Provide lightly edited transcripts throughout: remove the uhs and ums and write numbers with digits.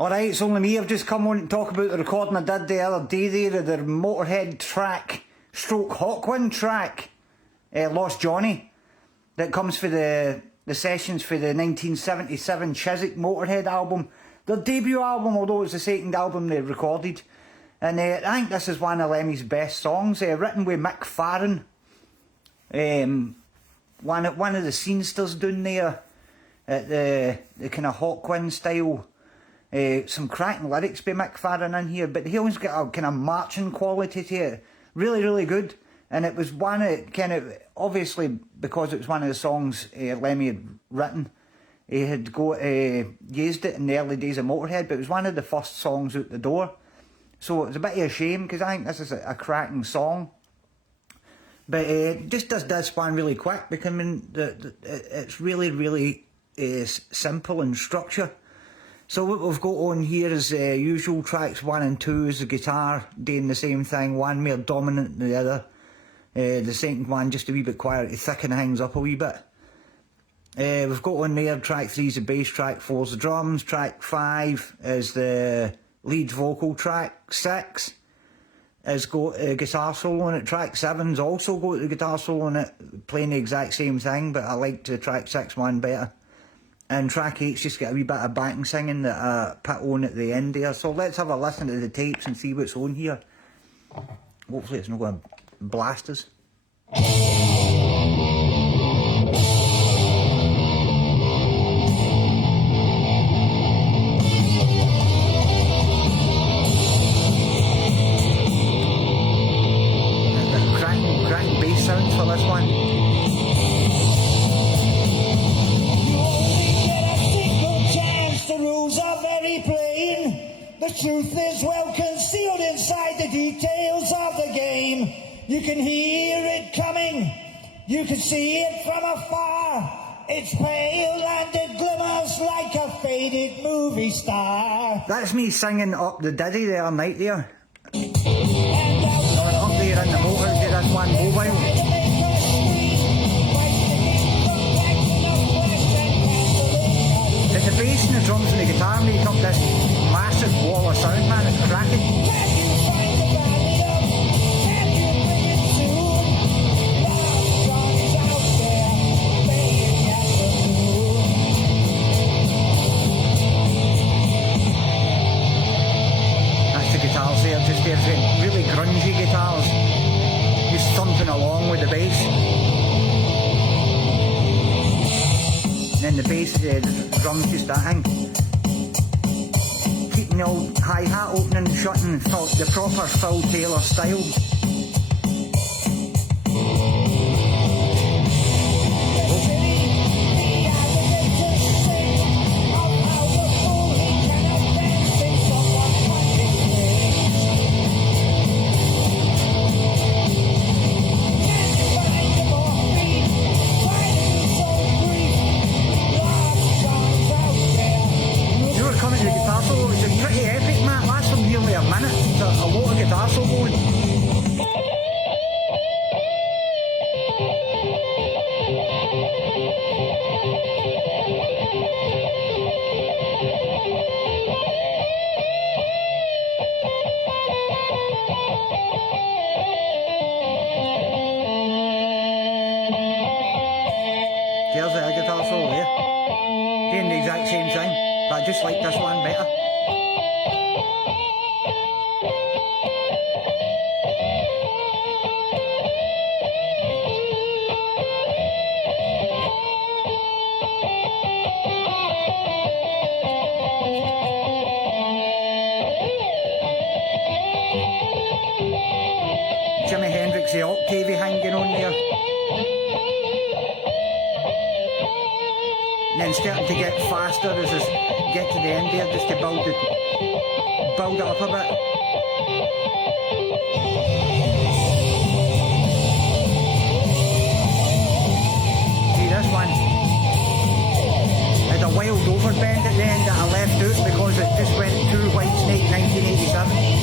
Alright, it's only me. I've just come on to talk about the recording I did the other day there of the Motörhead track, stroke Hawkwind track, Lost Johnny, that comes for the sessions for the 1977 Chiswick Motörhead album. Their debut album, although it's the second album they recorded. And I think this is one of Lemmy's best songs, written with Mick Farren. One of the scenesters down there at the kind of Hawkwind style. Some cracking lyrics by Mick Farren in here, but he always got a kind of marching quality to it. Really, really good. And it was one of kind of, obviously because it was one of the songs Lemmy had written, he had used it in the early days of Motörhead, but it was one of the first songs out the door. So it was a bit of a shame, because I think this is a cracking song. But just does this one really quick, because I mean, it's really, really simple in structure. So what we've got on here is usual tracks 1 and 2 is the guitar doing the same thing, one more dominant than the other. The second one just a wee bit quieter to thicken things up a wee bit. We've got on there track 3 is the bass, track 4 is the drums, track 5 is the lead vocal, track 6 has got a guitar solo on it, track 7's also got the guitar solo on it, playing the exact same thing, but I liked the track 6 one better. And track 8's just got a wee bit of backing singing that I put on at the end there. So let's have a listen to the tapes and see what's on here. Hopefully it's not going to blast us. Cracking bass sounds for this one. The truth is well concealed inside the details of the game. You can hear it coming, you can see it from afar. It's pale and it glimmers like a faded movie star. That's me singing up the ditty there, night there. Up there in the motor to this one mobile. It's the bass and the drums and the guitar make up this massive wall of sound, man. It's cracking. That's the guitars there, just there's really grungy guitars, just thumping along with the bass. And then the bass, the drums, just that thing. Keeping the old hi-hat opening and shutting, the proper Phil Taylor style. There's a guitar solo there, doing the exact same thing, but I just like this one better. Jimi Hendrix, the octave hanging on there. And then starting to get faster as I get to the end there, just to build it up a bit. See this one? Had a wild overbend at the end that I left out because it just went too Whitesnake 1987.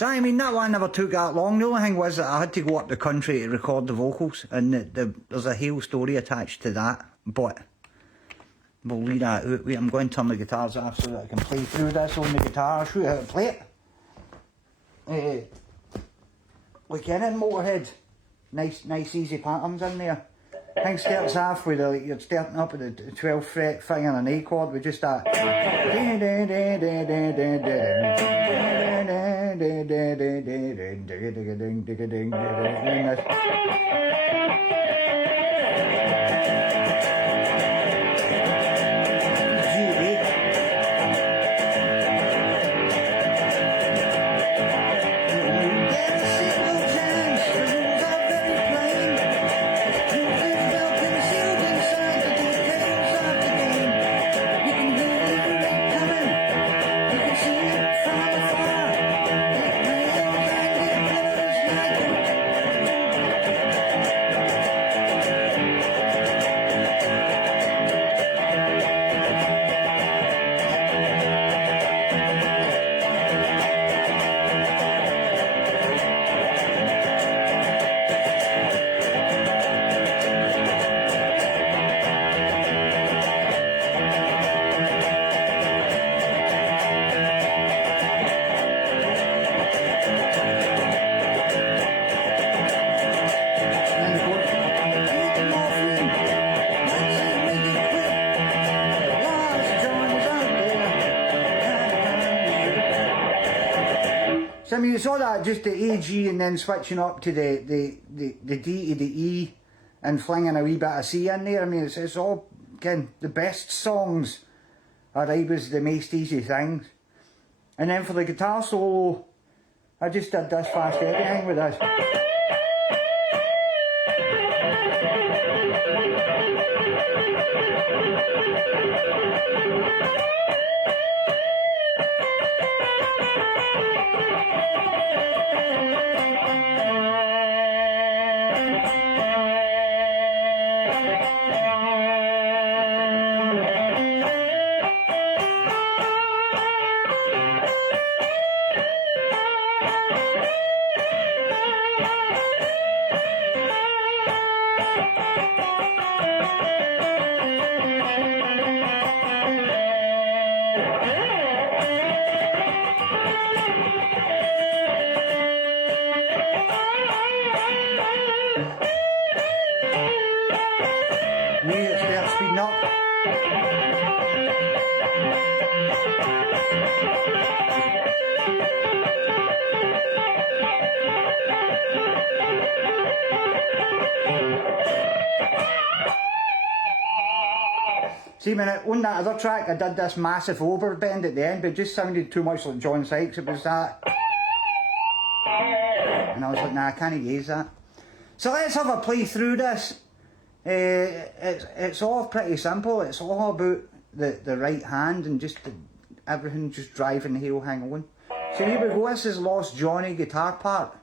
So I mean, that one never took that long. The only thing was that I had to go up the country to record the vocals, and there's a whole story attached to that, but we'll leave that out. Wait, I'm going to turn the guitars off so that I can play through this on the guitar. I'll show you how to play it. Like in Motörhead, nice easy patterns in there. Thing starts off with you're starting up with the 12th fret thing and an A chord with just that. So I mean, it's all that, just the A, G, and then switching up to the D to the E, and flinging a wee bit of C in there. I mean, it's all, again, the best songs are always the most easy things. And then for the guitar solo, I just did this fast everything with this. It starts speeding up. See, when on that other track, I did this massive overbend at the end, but it just sounded too much like John Sykes. It was that. And I was like, nah, I can't use that. So let's have a play through this. It's all pretty simple. It's all about the right hand and just everything just driving the whole hang on. So here we go. This is Lost Johnny guitar part.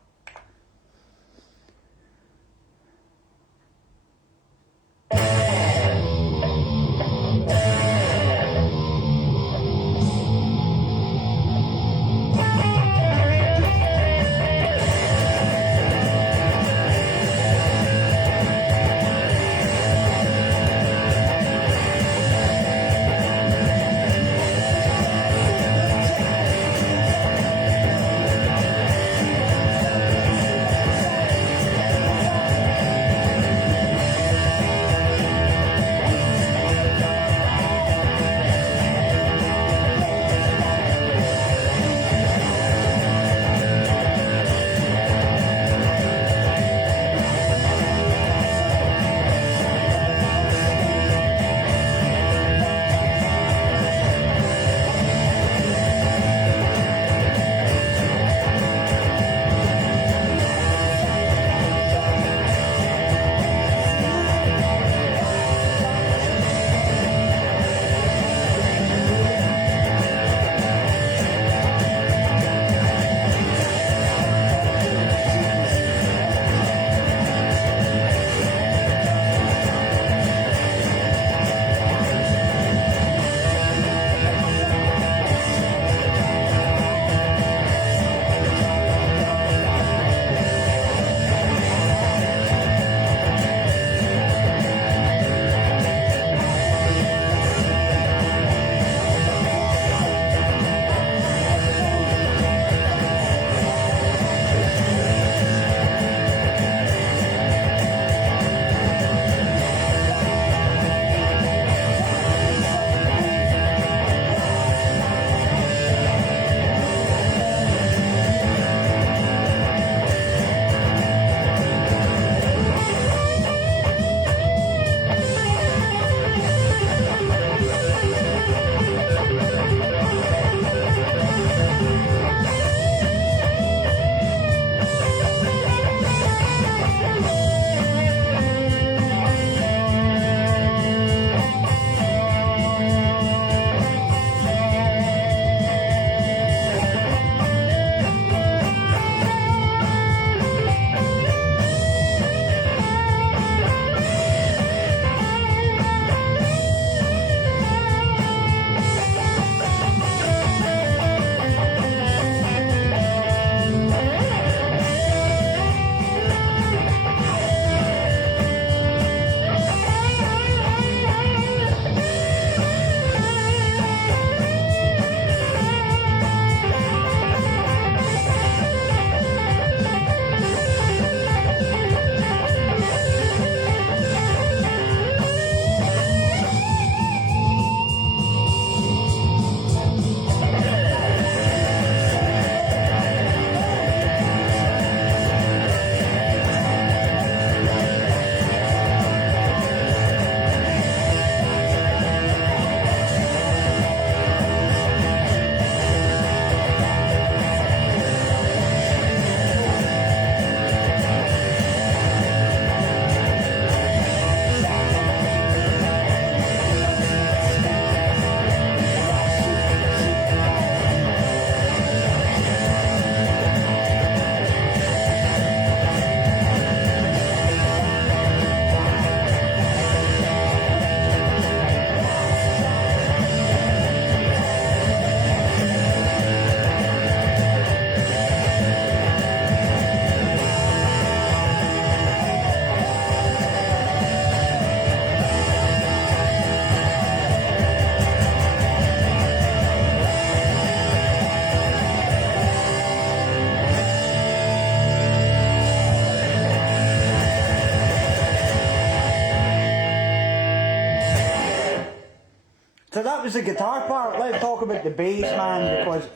was the guitar part. Let's talk about the bass, man, because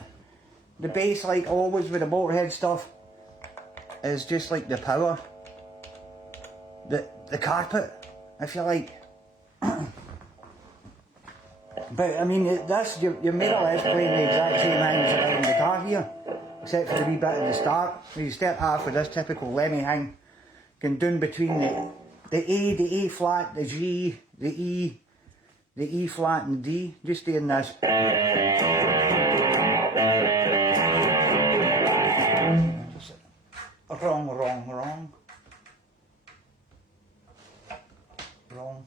the bass, like always with the Motörhead stuff, is just like the power. The carpet, if you like. But I mean, that's you're more or less playing the exact same thing as a guitar here, except for the wee bit at the start, where you start off with this typical Lemmy thing, going down between the A flat, the G, the E flat and D, just doing this. Wrong.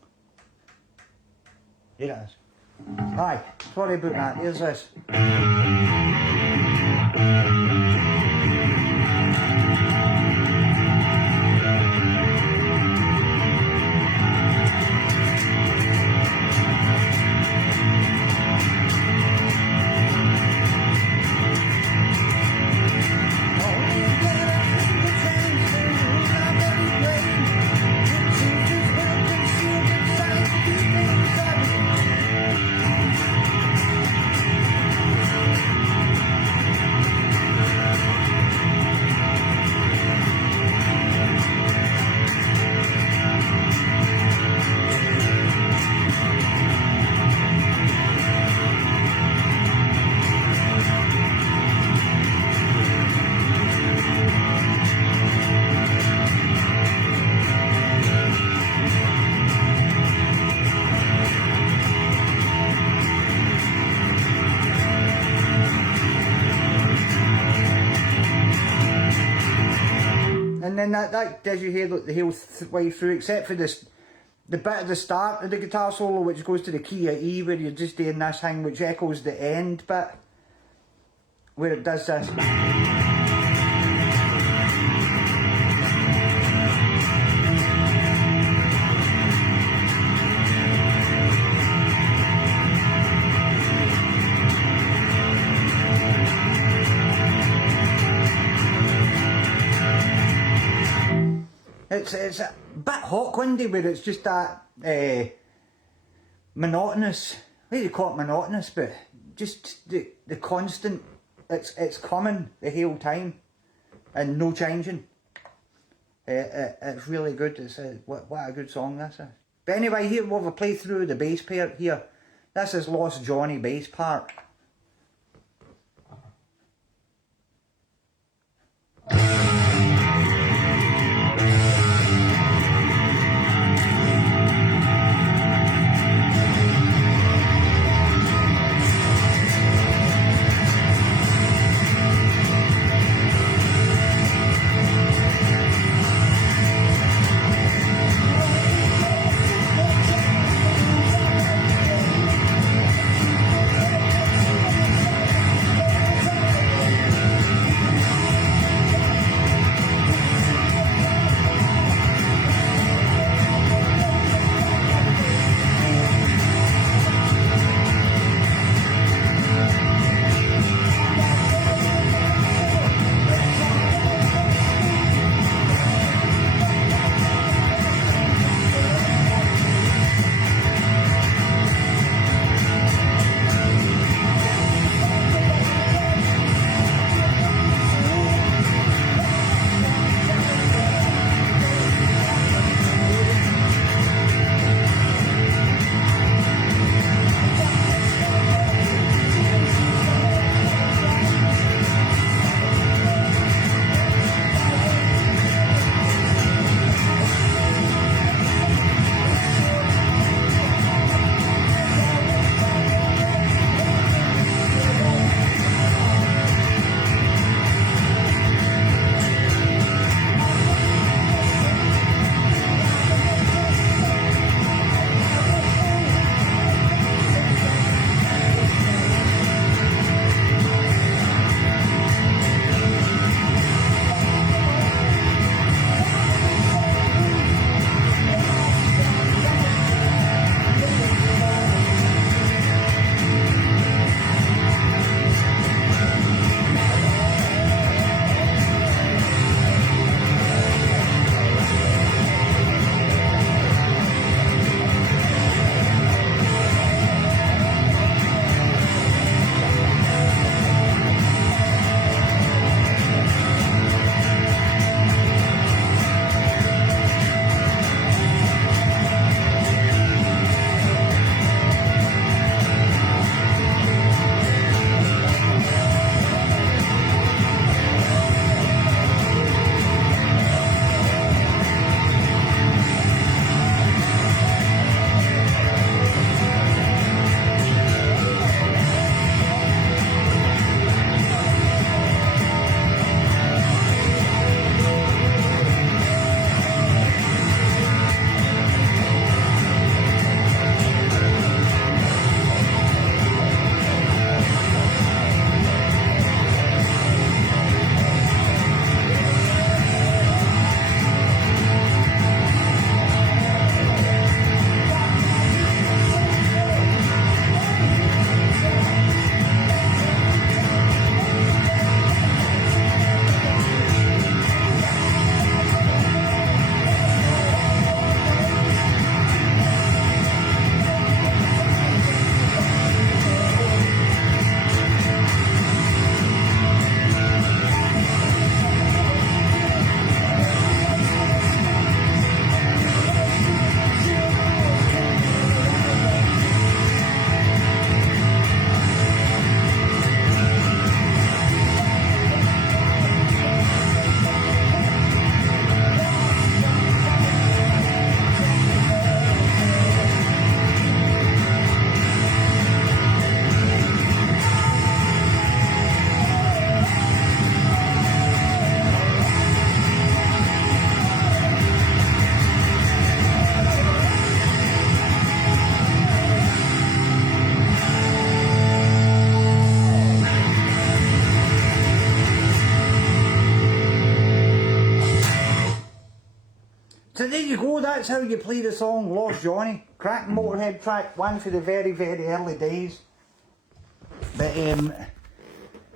There it is. Aye, sorry about that, here's this. And then that does you hear the whole way through, except for this, the bit at the start of the guitar solo, which goes to the key of E, where you're just doing this thing, which echoes the end bit, where it does this. It's a bit Hawkwindy, where it's just that monotonous. What do you call it, monotonous? But just the constant. It's coming the whole time, and no changing. It's really good. It's what a good song this is. But anyway, here we'll have a playthrough of the bass part here. This is Lost Johnny bass part. So there you go, that's how you play the song Lost Johnny. Cracking Motorhead track, one for the very, very early days. But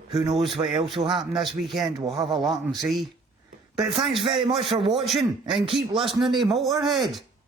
who knows what else will happen this weekend, we'll have a lot and see. But thanks very much for watching, and keep listening to Motörhead.